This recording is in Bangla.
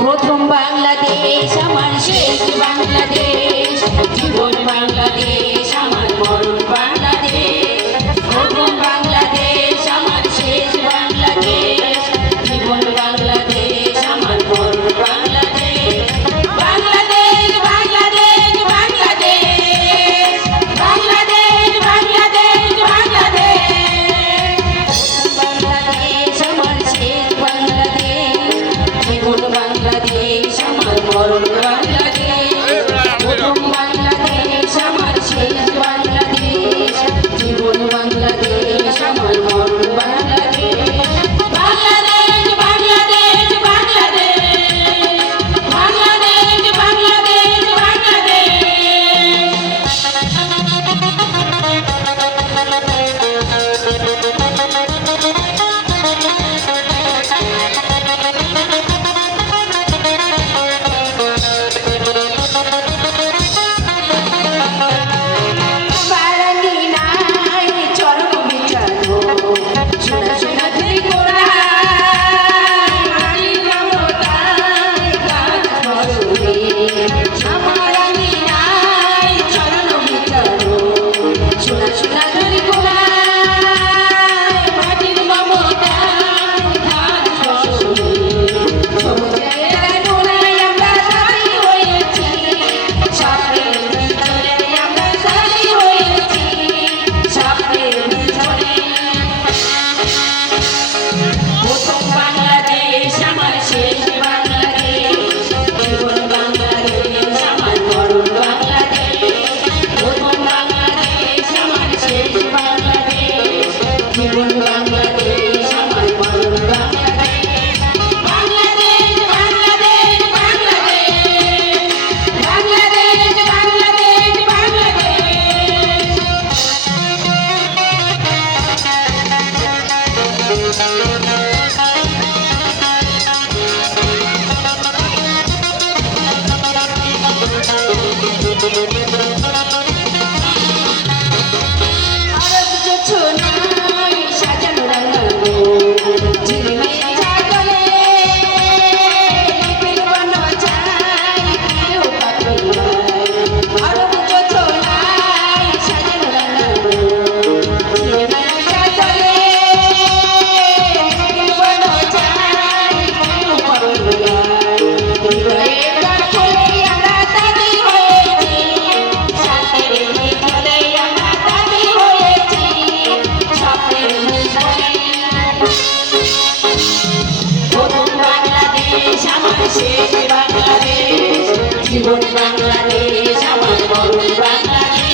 প্রথম বাংলাদেশ আমার শেষ বাংলাদেশ, জীবন বাংলাদেশ আমার মরণ বাংলাদেশ। প্রথম বাংলাদেশ আমার শেষ বাংলাদেশ, জীবন বাংলাদেশ আমার মরণ বাংলাদেশ। বাংলাদেশ বাংলাদেশ বাংলাদেশ, বাংলাদেশ বাংলাদেশ বাংলাদেশ। বাংলাদেশ আমার শেষ বাংলাদেশ, জীবন বাংলাদেশ আমার মরণ বাংলাদেশ। প্রথম বাংলাদেশ আমার শেষ বাংলাদেশ, জীবন বাংলাদেশ আমার মরণ বাংলাদেশ। বাংলাদেশ বাংলাদেশ বাংলাদেশ, বাংলাদেশ বাংলাদেশ বারানি নাই চরণ বিছানো, সোনা সোনা ধুই গোড়ায় মাটির মমতায় গাছ ভরবে। বারানি নাই চরণ বিছানো, সোনা সোনা ধুই গোড়ায় মাটির মমতায় গাছ ভরবে। সবুজের কোনায় আমরা সারি হয়েছি, স্বপ্নের ভিতরে আমরা সারি হয়েছি, স্বপ্নের ভিতরে। প্রথম বাংলাদেশ আমার শেষ বাংলাদেশ, জীবন বাংলাদেশ আমার মরণ বাংলাদেশ। প্রথম বাংলাদেশ আমার শেষ বাংলাদেশ, জীবন বাংলাদেশ আমার মরণ বাংলাদেশ। বাংলাদেশ বাংলাদেশ বাংলাদেশ, বাংলাদেশ বাংলাদেশ বাংলাদেশ। আরব জোছনায় সাজানো রাঙানো ঝিলমিল চাদরে, লিপির বর্ণ চাই প্রিয় পাখিরাই। আরব জোছনায় সাজানো রাঙানো ঝিলমিল চাদরে, লিপির বর্ণ চাই প্রিয় পাখিরাই। হৃদয়ে প্রাণ খুলে আমরা তাদের হয়েছি, স্বপ্নের ভিতরে আমরা তাদের হয়েছি, স্বপ্নের ভিতরে। প্রথম বাংলাদেশ আমার শেষ বাংলাদেশ, জীবন বাংলাদেশ আমার মরণ বাংলাদেশ।